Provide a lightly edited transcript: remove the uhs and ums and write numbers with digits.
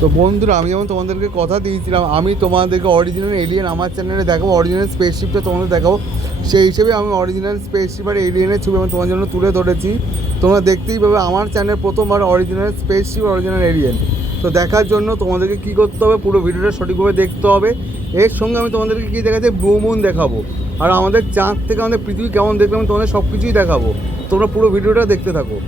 তো বন্ধুরা, আমি যেমন তোমাদেরকে কথা দিয়েছিলাম আমি তোমাদেরকে অরিজিনাল এলিয়েন আমার চ্যানেলে দেখাবো, অরিজিনাল স্পেসশিপটা তোমাদের দেখাবো। সেই হিসেবে আমি অরিজিনাল স্পেসশিপ আর এলিয়েনের ছবি আমি তোমার জন্য তুলে ধরেছি। তোমরা দেখতেই পাবে আমার চ্যানেল প্রথমবার অরিজিনাল স্পেসশিপ অরিজিনাল এলিয়েন। তো দেখার জন্য তোমাদেরকে কী করতে হবে, পুরো ভিডিওটা সঠিকভাবে দেখতে হবে। এর সঙ্গে আমি তোমাদেরকে কী দেখাচ্ছি, ব্লু মুন দেখাবো, আর আমাদের চাঁদ থেকে আমাদের পৃথিবী কেমন দেখবে আমি তোমাদের সব কিছুই দেখাবো। তোমরা পুরো ভিডিওটা দেখতে থাকো।